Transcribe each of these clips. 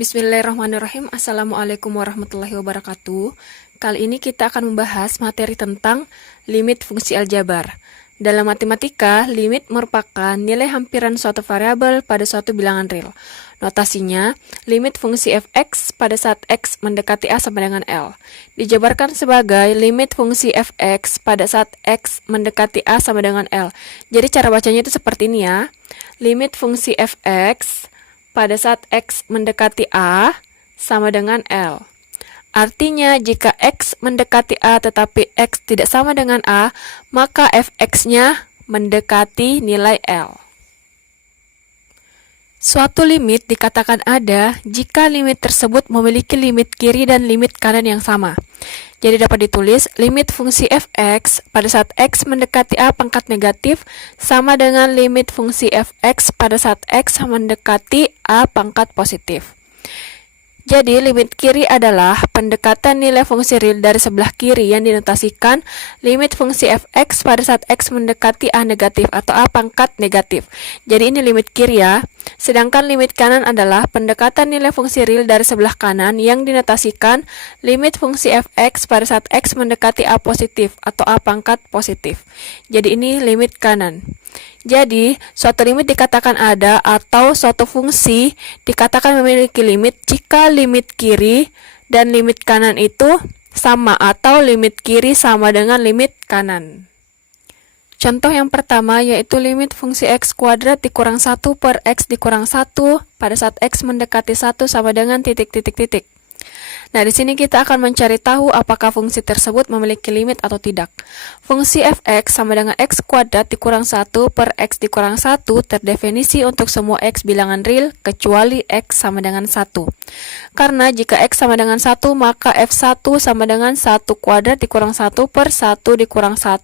Bismillahirrahmanirrahim. Assalamualaikum warahmatullahi wabarakatuh. Kali ini kita akan membahas materi tentang limit fungsi aljabar. Dalam matematika, limit merupakan nilai hampiran suatu variabel pada suatu bilangan real. Notasinya, limit fungsi fx pada saat x mendekati a sama dengan L. Dijabarkan sebagai limit fungsi fx pada saat x mendekati a sama dengan L. Jadi cara bacanya itu seperti ini ya. Limit fungsi fx pada saat x mendekati a sama dengan L. Artinya, jika x mendekati a tetapi x tidak sama dengan a, maka fx-nya mendekati nilai L. Suatu limit dikatakan ada jika limit tersebut memiliki limit kiri dan limit kanan yang sama. Jadi dapat ditulis limit fungsi fx pada saat x mendekati a pangkat negatif sama dengan limit fungsi fx pada saat x mendekati a pangkat positif. Jadi limit kiri adalah pendekatan nilai fungsi real dari sebelah kiri yang dinotasikan limit fungsi fx pada saat x mendekati a negatif atau a pangkat negatif. Jadi ini limit kiri ya. Sedangkan limit kanan adalah pendekatan nilai fungsi real dari sebelah kanan yang dinotasikan limit fungsi fx pada saat x mendekati a positif atau a pangkat positif. Jadi ini limit kanan. Jadi, suatu limit dikatakan ada atau suatu fungsi dikatakan memiliki limit jika limit kiri dan limit kanan itu sama atau limit kiri sama dengan limit kanan. Contoh yang pertama yaitu limit fungsi x kuadrat dikurang 1 per x dikurang 1 pada saat x mendekati 1 sama dengan titik-titik-titik. Nah, di sini kita akan mencari tahu apakah fungsi tersebut memiliki limit atau tidak. Fungsi fx sama dengan x kuadrat dikurang 1 per x dikurang 1 terdefinisi untuk semua x bilangan real kecuali x sama dengan 1. Karena jika x sama dengan 1, maka f1 sama dengan 1 kuadrat dikurang 1 per 1 dikurang 1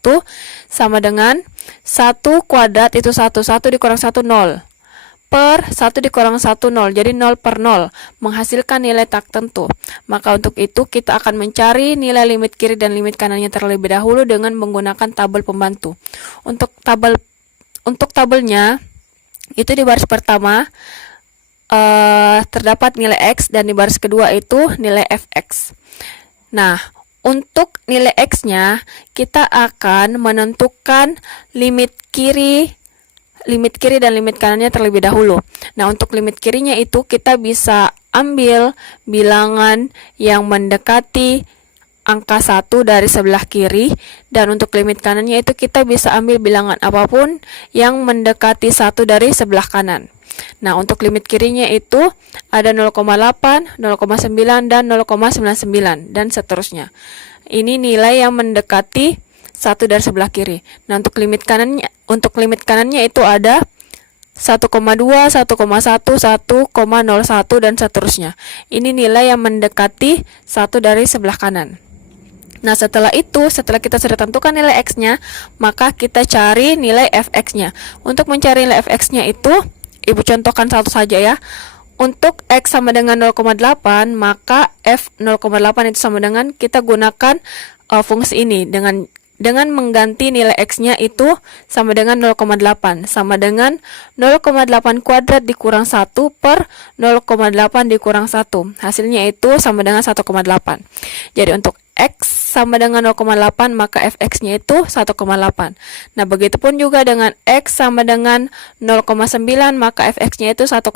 sama dengan 1 kuadrat itu 1 dikurang 1, 0. Per 1 dikurang 1, 0, jadi 0 per 0, menghasilkan nilai tak tentu. Maka untuk itu kita akan mencari nilai limit kiri dan limit kanannya terlebih dahulu dengan menggunakan tabel pembantu. Untuk tabelnya, itu di baris pertama terdapat nilai x dan di baris kedua itu nilai fx. Nah, untuk nilai x-nya, kita akan menentukan limit kiri dan limit kanannya terlebih dahulu. Nah, untuk limit kirinya itu kita bisa ambil bilangan yang mendekati angka 1 dari sebelah kiri, dan untuk limit kanannya itu kita bisa ambil bilangan apapun yang mendekati 1 dari sebelah kanan. Nah, untuk limit kirinya itu ada 0,8, 0,9, dan 0,99 dan seterusnya. Ini nilai yang mendekati 1 dari sebelah kiri. Nah, untuk limit kanannya itu ada 1,2, 1,1, 1,01 dan seterusnya. Ini nilai yang mendekati 1 dari sebelah kanan. Nah, setelah kita sudah tentukan nilai x-nya, maka kita cari nilai fx-nya. Untuk mencari nilai fx-nya itu, Ibu contohkan satu saja ya. Untuk x sama dengan 0,8, maka f 0,8 itu sama dengan kita gunakan fungsi ini dengan mengganti nilai x-nya itu sama dengan 0,8 sama dengan 0,8 kuadrat dikurang 1 per 0,8 dikurang 1. Hasilnya itu sama dengan 1,8. Jadi untuk x sama dengan 0,8 maka fx-nya itu 1,8. Nah, begitupun juga dengan x sama dengan 0,9 maka fx-nya itu 1,9.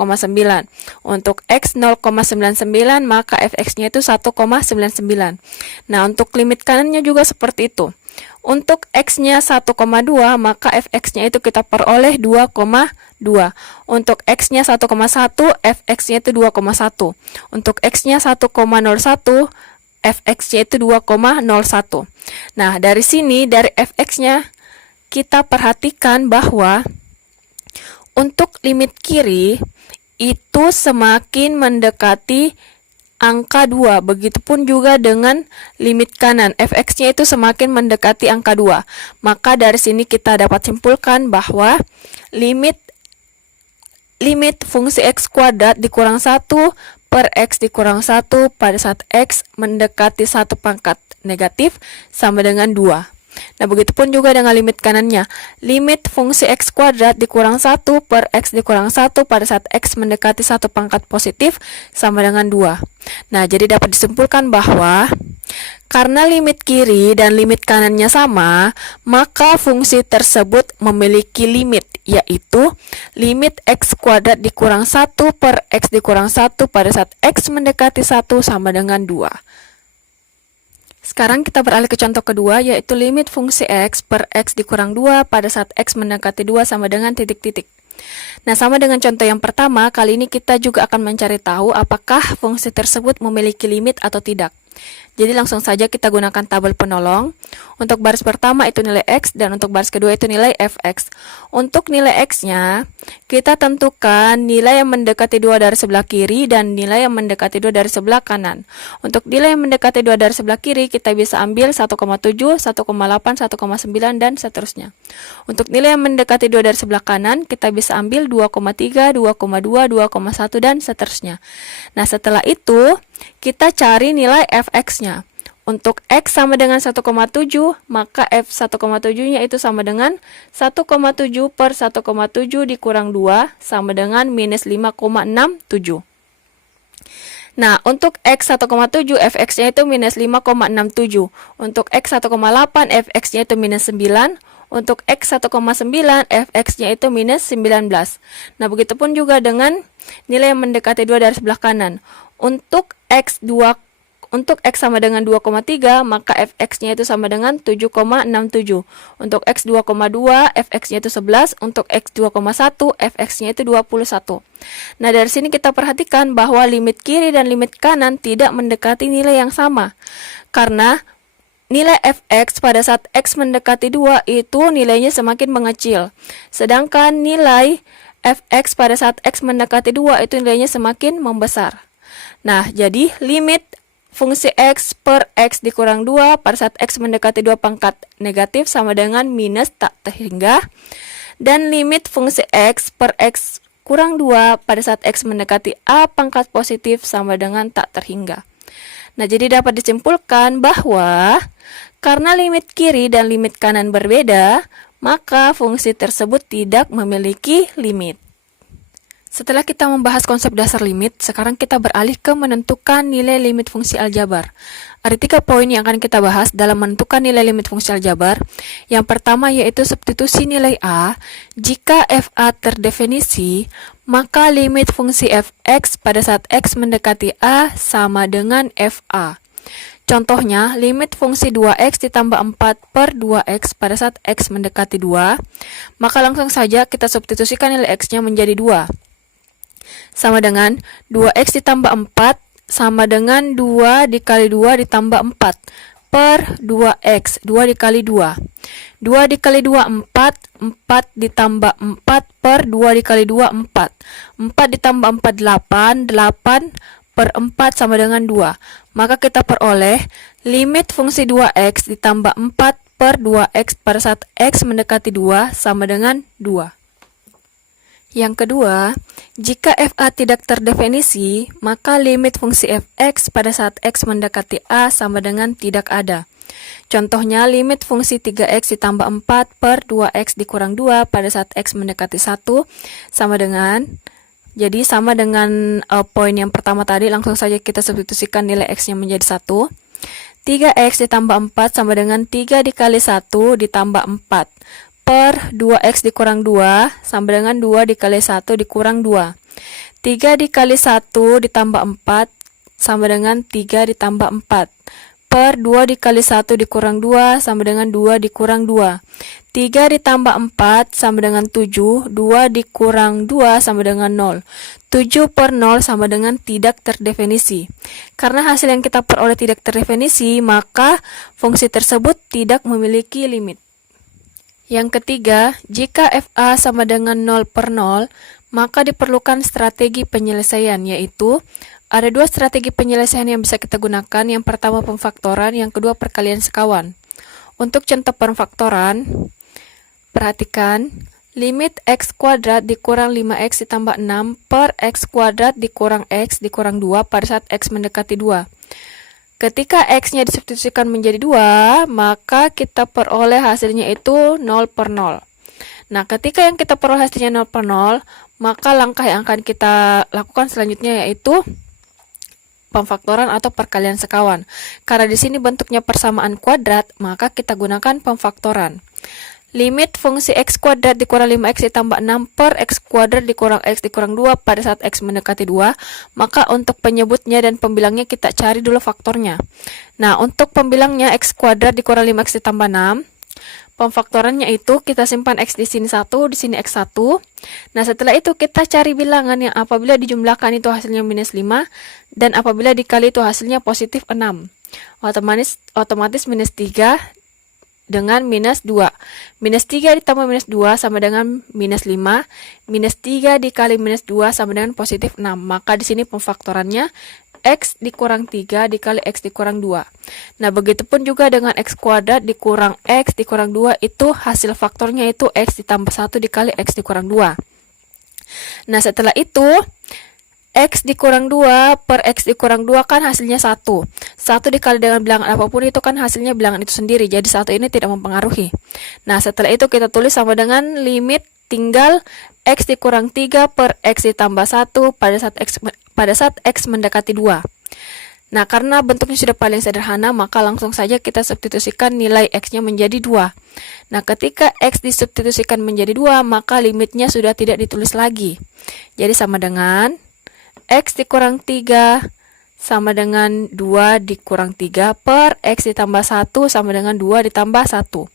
Untuk x 0,99 maka fx-nya itu 1,99. Nah, untuk limit kanannya juga seperti itu. Untuk x-nya 1,2 maka fx-nya itu kita peroleh 2,2. Untuk x-nya 1,1 fx-nya itu 2,1. Untuk x-nya 1,01 fx-nya itu 2,01. Nah, dari sini dari fx-nya kita perhatikan bahwa untuk limit kiri itu semakin mendekati angka 2, begitupun juga dengan limit kanan, fx-nya itu semakin mendekati angka 2. Maka dari sini kita dapat simpulkan bahwa limit fungsi x kuadrat dikurang 1 per x dikurang 1 pada saat x mendekati 1 pangkat negatif sama dengan 2. Nah, begitupun juga dengan limit kanannya. Limit fungsi x kuadrat dikurang 1 per x dikurang 1 pada saat x mendekati 1 pangkat positif sama dengan 2. Nah, jadi dapat disimpulkan bahwa karena limit kiri dan limit kanannya sama, maka fungsi tersebut memiliki limit, yaitu limit x kuadrat dikurang 1 per x dikurang 1 pada saat x mendekati 1 sama dengan 2. Sekarang kita beralih ke contoh kedua, yaitu limit fungsi x per x dikurang 2 pada saat x mendekati 2 sama dengan titik-titik. Nah, sama dengan contoh yang pertama, kali ini kita juga akan mencari tahu apakah fungsi tersebut memiliki limit atau tidak. Jadi langsung saja kita gunakan tabel penolong. Untuk baris pertama itu nilai x dan untuk baris kedua itu nilai fx. Untuk nilai x-nya, kita tentukan nilai yang mendekati 2 dari sebelah kiri dan nilai yang mendekati 2 dari sebelah kanan. Untuk nilai yang mendekati 2 dari sebelah kiri, kita bisa ambil 1,7, 1,8, 1,9, dan seterusnya. Untuk nilai yang mendekati 2 dari sebelah kanan, kita bisa ambil 2,3, 2,2, 2,1, dan seterusnya. Nah, setelah itu, kita cari nilai fx-nya. Untuk x sama dengan 1,7, maka f 1,7-nya itu sama dengan 1,7 per 1,7 dikurang 2 sama dengan minus 5,67. Nah, untuk x 1,7, fx-nya itu minus 5,67. Untuk x 1,8, fx-nya itu minus 9. Untuk x 1,9, fx-nya itu minus 19. Nah, begitupun juga dengan nilai yang mendekati 2 dari sebelah kanan. Untuk x sama dengan 2,3, maka fx-nya itu sama dengan 7,67. Untuk x 2,2, fx-nya itu 11. Untuk x 2,1, fx-nya itu 21. Nah, dari sini kita perhatikan bahwa limit kiri dan limit kanan tidak mendekati nilai yang sama. Karena nilai fx pada saat x mendekati 2 itu nilainya semakin mengecil. Sedangkan nilai fx pada saat x mendekati 2 itu nilainya semakin membesar. Nah, jadi limit fungsi x per x dikurang 2 pada saat x mendekati 2 pangkat negatif sama dengan minus tak terhingga. Dan limit fungsi x per x kurang 2 pada saat x mendekati a pangkat positif sama dengan tak terhingga. Nah, jadi dapat disimpulkan bahwa karena limit kiri dan limit kanan berbeda, maka fungsi tersebut tidak memiliki limit. Setelah kita membahas konsep dasar limit, sekarang kita beralih ke menentukan nilai limit fungsi aljabar. Ada 3 poin yang akan kita bahas dalam menentukan nilai limit fungsi aljabar. Yang pertama yaitu substitusi nilai a. Jika fa terdefinisi, maka limit fungsi fx pada saat x mendekati a sama dengan fa. Contohnya, limit fungsi 2x ditambah 4 per 2x pada saat x mendekati 2, maka langsung saja kita substitusikan nilai x-nya menjadi 2. Sama dengan 2x ditambah 4 sama dengan 2 dikali 2 ditambah 4 per 2x, 2 dikali 2. 2 dikali 2, 4, 4 ditambah 4 per 2 dikali 2, 4. 4 ditambah 4, 8, 8 per 4 sama dengan 2. Maka kita peroleh limit fungsi 2x ditambah 4 per 2x pada saat x mendekati 2 sama dengan 2. Yang kedua, jika fa tidak terdefinisi, maka limit fungsi fx pada saat x mendekati a sama dengan tidak ada. Contohnya, limit fungsi 3x ditambah 4 per 2x dikurang 2 pada saat x mendekati 1 sama dengan, jadi sama dengan poin yang pertama tadi, langsung saja kita substitusikan nilai x-nya menjadi 1. 3x ditambah 4 sama dengan 3 dikali 1 ditambah 4. Per 2x dikurang 2 sama dengan 2 dikali 1 dikurang 2. 3 dikali 1 ditambah 4 sama dengan 3 ditambah 4. Per 2 dikali 1 dikurang 2 sama dengan 2 dikurang 2. 3 ditambah 4 sama dengan 7. 2 dikurang 2 sama dengan 0. 7 per 0 sama dengan tidak terdefinisi. Karena hasil yang kita peroleh tidak terdefinisi, maka fungsi tersebut tidak memiliki limit. Yang ketiga, jika fa sama dengan 0 per 0, maka diperlukan strategi penyelesaian, yaitu ada 2 strategi penyelesaian yang bisa kita gunakan. Yang pertama pemfaktoran, yang kedua perkalian sekawan. Untuk contoh pemfaktoran, perhatikan limit x kuadrat dikurang 5x ditambah 6 per x kuadrat dikurang x dikurang 2 pada saat x mendekati 2. Ketika X-nya disubstitusikan menjadi 2, maka kita peroleh hasilnya itu 0 per 0. Nah, ketika yang kita peroleh hasilnya 0 per 0, maka langkah yang akan kita lakukan selanjutnya yaitu pemfaktoran atau perkalian sekawan. Karena di sini bentuknya persamaan kuadrat, maka kita gunakan pemfaktoran. Limit fungsi x kuadrat dikurang 5x ditambah 6 per x kuadrat dikurang x dikurang 2 pada saat x mendekati 2, maka untuk penyebutnya dan pembilangnya kita cari dulu faktornya. Nah, untuk pembilangnya x kuadrat dikurang 5x ditambah 6, pemfaktorannya itu kita simpan x di sini 1, di sini x1. Nah, setelah itu kita cari bilangan yang apabila dijumlahkan itu hasilnya minus 5, dan apabila dikali itu hasilnya positif 6. Otomatis minus 3 dengan minus 2. Minus 3 ditambah minus 2 sama dengan minus 5. Minus 3 dikali minus 2 sama dengan positif 6. Maka di sini pemfaktorannya x dikurang 3 dikali x dikurang 2. Nah, begitupun juga dengan x kuadrat dikurang x dikurang 2, itu hasil faktornya itu x ditambah 1 dikali x dikurang 2. Nah, setelah itu x dikurang 2 per x dikurang 2 kan hasilnya 1. 1 dikali dengan bilangan apapun itu kan hasilnya bilangan itu sendiri. Jadi 1 ini tidak mempengaruhi. Nah, setelah itu kita tulis sama dengan limit tinggal x dikurang 3 per x ditambah 1 pada saat x mendekati 2. Nah, karena bentuknya sudah paling sederhana, maka langsung saja kita substitusikan nilai x-nya menjadi 2. Nah, ketika x disubstitusikan menjadi 2, maka limitnya sudah tidak ditulis lagi. Jadi sama dengan x dikurang 3 sama dengan 2 dikurang 3 per x ditambah 1 sama dengan 2 ditambah 1.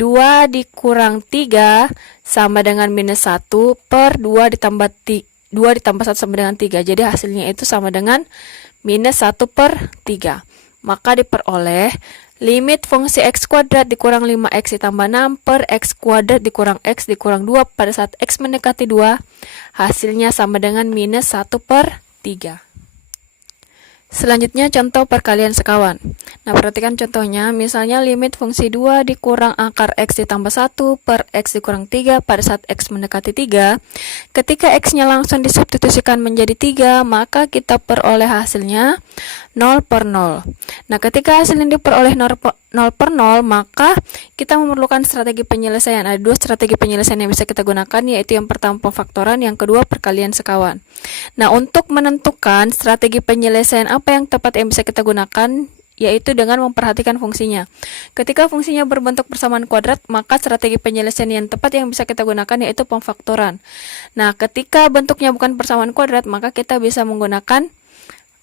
2 dikurang 3 sama dengan minus 1 per 2 ditambah 1 sama dengan 3. Jadi hasilnya itu sama dengan minus 1 per 3. Maka diperoleh limit fungsi x kuadrat dikurang 5x ditambah 6 per x kuadrat dikurang x dikurang 2 pada saat x mendekati 2, hasilnya sama dengan minus 1 per 3. Selanjutnya contoh perkalian sekawan. Nah, perhatikan contohnya, misalnya limit fungsi 2 dikurang akar x ditambah 1 per x dikurang 3 pada saat x mendekati 3. Ketika x-nya langsung disubstitusikan menjadi 3, maka kita peroleh hasilnya 0 per 0. Nah, ketika hasilnya diperoleh 0 per 0, maka kita memerlukan strategi penyelesaian. Ada dua strategi penyelesaian yang bisa kita gunakan, yaitu yang pertama pemfaktoran, yang kedua perkalian sekawan. Nah, untuk menentukan strategi penyelesaian apa yang tepat yang bisa kita gunakan, yaitu dengan memperhatikan fungsinya. Ketika fungsinya berbentuk persamaan kuadrat, maka strategi penyelesaian yang tepat yang bisa kita gunakan yaitu pemfaktoran. Nah, ketika bentuknya bukan persamaan kuadrat, maka kita bisa menggunakan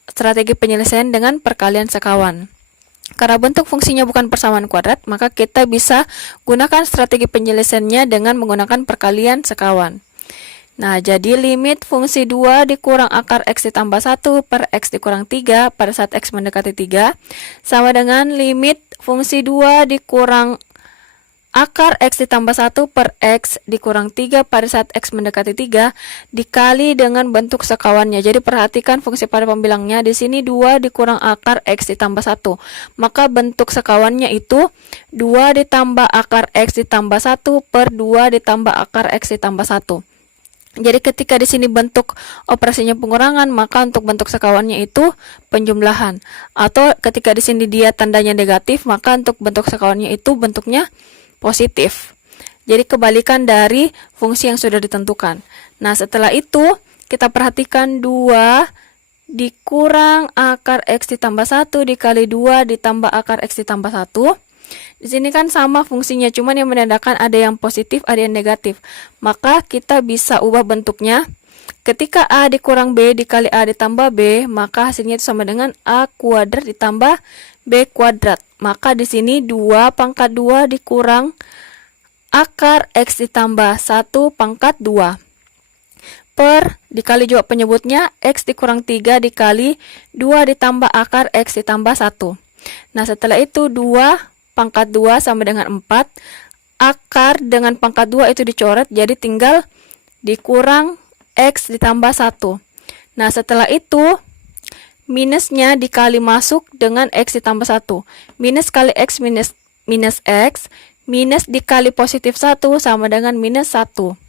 strategi penyelesaian dengan perkalian sekawan. Karena bentuk fungsinya bukan persamaan kuadrat, maka kita bisa gunakan strategi penyelesaiannya dengan menggunakan perkalian sekawan. Nah, jadi limit fungsi 2 dikurang akar x ditambah 1 per x dikurang 3 pada saat x mendekati 3 sama dengan limit fungsi 2 dikurang akar x ditambah 1 per x dikurang 3 pada saat x mendekati 3 dikali dengan bentuk sekawannya. Jadi perhatikan fungsi pada pembilangnya, di sini 2 dikurang akar x ditambah 1. Maka bentuk sekawannya itu 2 ditambah akar x ditambah 1 per 2 ditambah akar x ditambah 1. Jadi ketika di sini bentuk operasinya pengurangan, maka untuk bentuk sekawannya itu penjumlahan. Atau ketika di sini dia tandanya negatif, maka untuk bentuk sekawannya itu bentuknya positif. Jadi kebalikan dari fungsi yang sudah ditentukan. Nah, setelah itu kita perhatikan 2 dikurang akar x ditambah 1 dikali 2 ditambah akar x ditambah 1. Di sini kan sama fungsinya, cuman yang menandakan ada yang positif, ada yang negatif. Maka kita bisa ubah bentuknya. Ketika A dikurang B dikali A ditambah B, maka hasilnya itu sama dengan A kuadrat ditambah B kuadrat. Maka di sini 2 pangkat 2 dikurang akar X ditambah 1 pangkat 2. Per dikali juga penyebutnya, X dikurang 3 dikali 2 ditambah akar X ditambah 1. Nah, setelah itu 2 pangkat 2 sama dengan 4. Akar dengan pangkat 2 itu dicoret, jadi tinggal dikurang X ditambah 1. Nah, setelah itu minusnya dikali masuk dengan X ditambah 1. Minus kali X minus X. Minus dikali positif 1 sama dengan minus 1.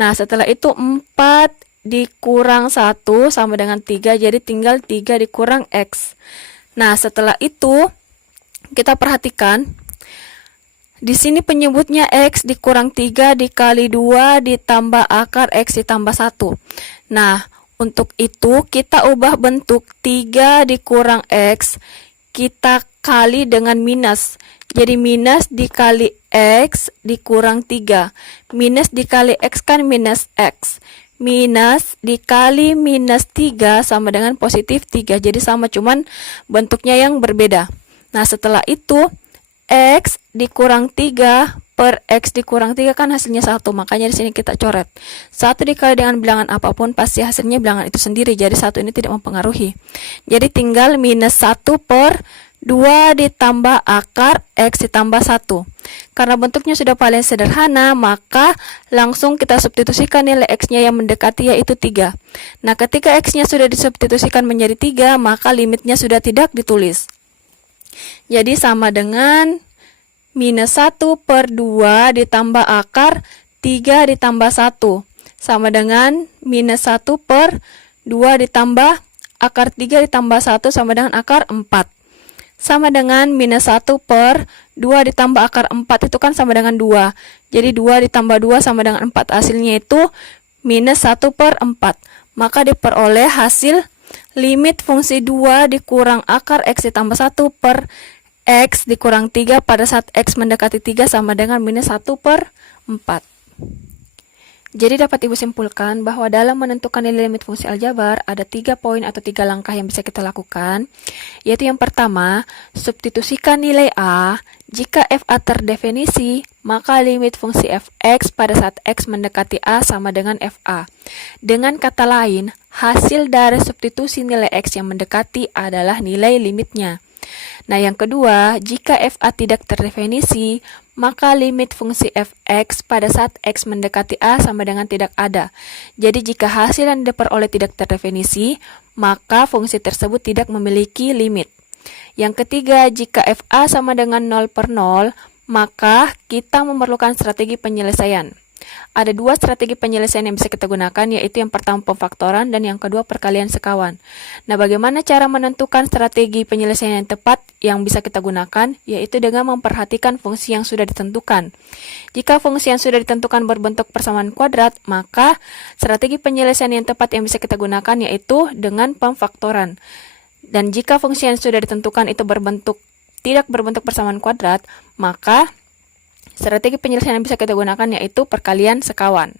Nah, setelah itu 4 dikurang 1 sama dengan 3. Jadi tinggal 3 dikurang X. Nah, setelah itu kita perhatikan di sini penyebutnya X dikurang 3 dikali 2 ditambah akar X ditambah 1. Nah, untuk itu kita ubah bentuk 3 dikurang X, kita kali dengan minus. Jadi minus dikali X dikurang 3. Minus dikali X kan minus X. Minus dikali minus 3 sama dengan positif 3. Jadi sama, cuman bentuknya yang berbeda. Nah, setelah itu X dikurang 3 per X dikurang 3 kan hasilnya 1. Makanya di sini kita coret. 1 dikali dengan bilangan apapun pasti hasilnya bilangan itu sendiri. Jadi 1 ini tidak mempengaruhi. Jadi tinggal minus 1 per 2 ditambah akar X ditambah 1. Karena bentuknya sudah paling sederhana, maka langsung kita substitusikan nilai X-nya yang mendekati yaitu 3. Nah, ketika X-nya sudah disubstitusikan menjadi 3, maka limitnya sudah tidak ditulis. Jadi sama dengan minus 1 per 2 ditambah akar 3 ditambah 1. Sama dengan minus 1 per 2 ditambah akar 3 ditambah 1 sama dengan akar 4. Sama dengan minus 1 per 2 ditambah akar 4 itu kan sama dengan 2. Jadi 2 ditambah 2 sama dengan 4. Hasilnya itu minus 1 per 4. Maka diperoleh hasil limit fungsi 2 dikurang akar X ditambah 1 per X dikurang 3 pada saat X mendekati 3 sama dengan minus 1 per 4. Jadi dapat Ibu simpulkan bahwa dalam menentukan nilai limit fungsi aljabar ada 3 poin atau 3 langkah yang bisa kita lakukan, yaitu yang pertama, substitusikan nilai A. Jika FA terdefinisi, maka limit fungsi fx pada saat x mendekati A sama dengan FA. Dengan kata lain, hasil dari substitusi nilai x yang mendekati adalah nilai limitnya. Nah, yang kedua, jika FA tidak terdefinisi, maka limit fungsi fx pada saat x mendekati A sama dengan tidak ada. Jadi jika hasil yang diperoleh tidak terdefinisi, maka fungsi tersebut tidak memiliki limit. Yang ketiga, jika FA sama dengan 0 per 0, maka kita memerlukan strategi penyelesaian. Ada 2 strategi penyelesaian yang bisa kita gunakan, yaitu yang pertama pemfaktoran dan yang kedua perkalian sekawan. Nah, bagaimana cara menentukan strategi penyelesaian yang tepat yang bisa kita gunakan? Yaitu dengan memperhatikan fungsi yang sudah ditentukan. Jika fungsi yang sudah ditentukan berbentuk persamaan kuadrat, maka strategi penyelesaian yang tepat yang bisa kita gunakan yaitu dengan pemfaktoran. Dan jika fungsi yang sudah ditentukan itu tidak berbentuk persamaan kuadrat, maka strategi penyelesaian yang bisa kita gunakan yaitu perkalian sekawan.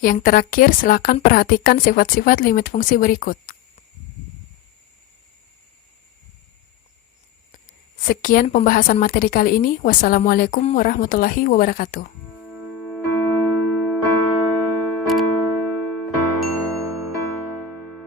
Yang terakhir, silakan perhatikan sifat-sifat limit fungsi berikut. Sekian pembahasan materi kali ini. Wassalamualaikum warahmatullahi wabarakatuh.